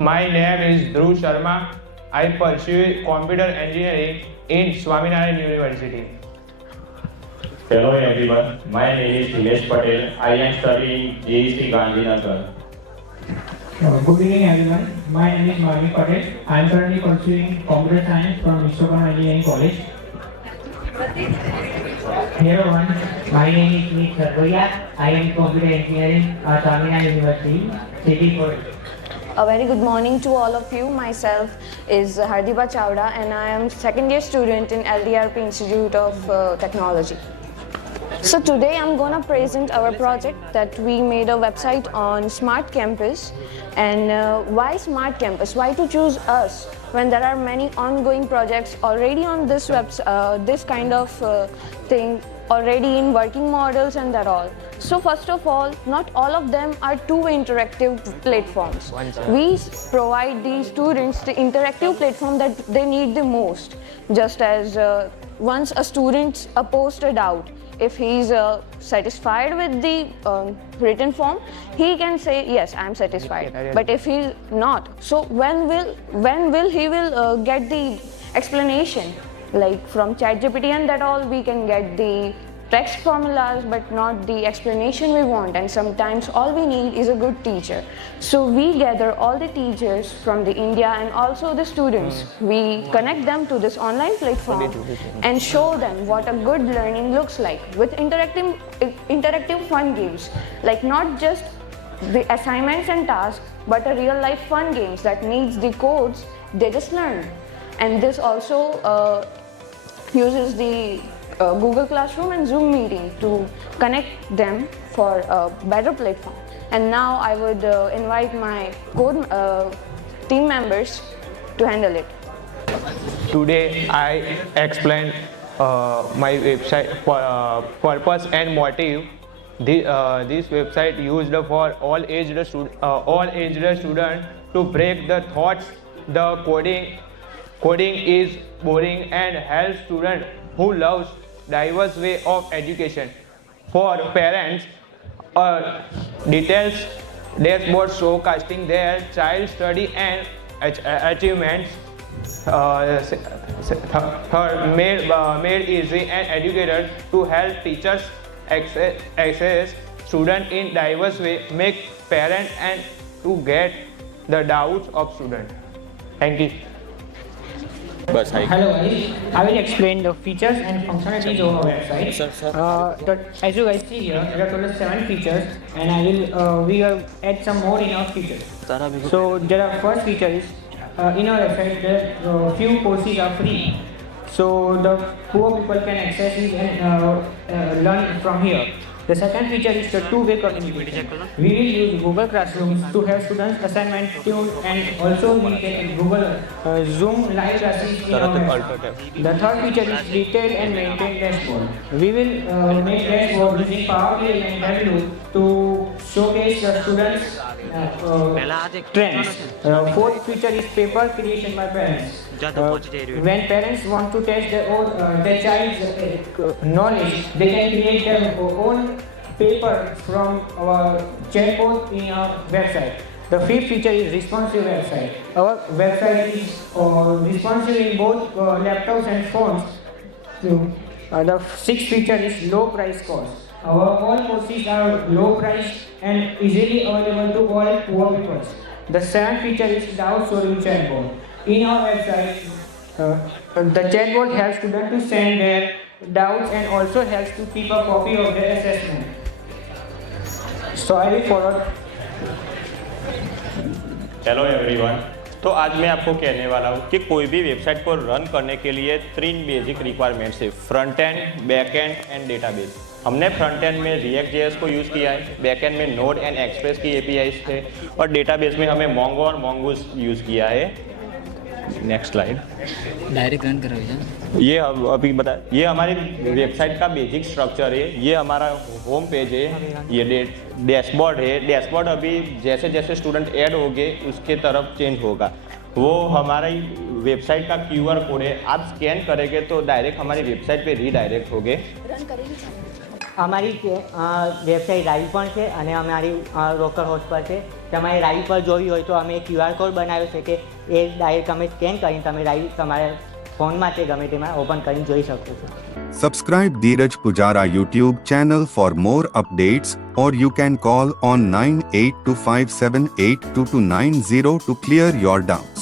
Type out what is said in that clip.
My name is Dhruv Sharma. I pursue computer engineering in Swaminarayan University. Hello everyone, my name is Himesh Patel. I am studying JEC Gandhinagar. Good evening everyone, my name is Mihir Patel. I am currently pursuing computer science from Mr. Engineering College. Hello everyone, my name is Mihir. I am computer engineering at Angnihotra University, City College. A very good morning to all of you. Myself is Hardhiba Chawda and I am second year student in LDRP Institute of Technology. So today I'm gonna present our project that we made a website on Smart Campus. And why Smart Campus? Why to choose us when there are many ongoing projects already on this this kind of thing already in working models and that all. So first of all, not all of them are two-way interactive platforms. We provide the students the interactive platform that they need the most. Just as once a student posts a doubt, if he is satisfied with the written form, he can say yes, I am satisfied. But if he is not, so when will he get the explanation? Like from ChatGPT and that all, we can get the text formulas but not the explanation we want, and sometimes all we need is a good teacher. So we gather all the teachers from the India and also the students. We connect them to this online platform and show them what a good learning looks like with interactive fun games, like not just the assignments and tasks but a real life fun games that needs the codes they just learned. And this also uses the Google Classroom and Zoom meeting to connect them for a better platform. And now I would invite my code team members to handle it. Today I explain my website purpose and motive. This website used for all aged students to break the thoughts the coding is boring and help students who loves diverse way of education. For parents, details dashboard showcasing their child study and achievements. Third, made easy and educated to help teachers access students in diverse way, make parents and to get the doubts of students. Thank you. Hello guys, I will explain the features and functionalities of our website. As you guys see here, there are total 7 features, and we will add some more in our features. So the first feature is in our website the few courses are free, so the poor people can access it and learn from here. The second feature is the two-way communication. We will use Google Classrooms to have students assignment tuned, and also we take Google Zoom live classes in our website. The third feature is detailed and maintained dashboard. We will make dashboard using Power BI and Tableau to showcase the students' trends. Fourth feature is paper creation by parents. When parents want to test their child's knowledge, they can create their own paper from our chatbot in our website. The fifth feature is responsive website. Our website is responsive in both laptops and phones. The sixth feature is low price cost. Our all courses are low price and easily available to all poor people. The seventh feature is doubt solving chatbot. In our website, the chatbot helps students to send their doubts and also helps to keep a copy of their assessment. So I will forward. Hello everyone, तो आज मैं आपको कहने वाला हूँ कि कोई भी वेबसाइट को रन करने के लिए 3 बेसिक रिक्वायरमेंट्स है, front end, back and and database. हमने फ्रंट एंड में React.js को यूज़ किया है, बैक एंड में नोड एंड एक्सप्रेस की APIs थे, और डेटाबेस में हमें Mongo और Mongoose यूज़ किया है। Next slide. डायरेक्ट रन करोगे? ये अभी बता, ये हमारी वेबसाइट का बेसिक स्ट्रक्चर है। ये हमारा होम पेज है, ये डैशबोर्ड है। डैशबोर्ड अभी जैसे जैसे स्टूडेंट ऐड होंगे उसके तरफ चेंज होगा। वो हमारी वेबसाइट का QR कोड है, आप स्कैन करेंगे तो डायरेक्ट हमारी वेबसाइट पे रीडायरेक्ट होगे। અમારી વેબસાઇટ રાઈવ પણ છે અને અમારી લોકલ હોસ્ટ પર છે. તમારે રાઈવ પર જોવી હોય તો અમે QR કોડ બનાવ્યો છે કે એ ડાયરેક્ટ તમે સ્કેન કરીને તમે રાઈવ તમારા ફોનમાં તે ગમે તેમાં ઓપન કરીને જોઈ શકો છો. Subscribe Dhiraj Poojara YouTube channel for more updates, or you can call on 9825782290 to clear your doubts.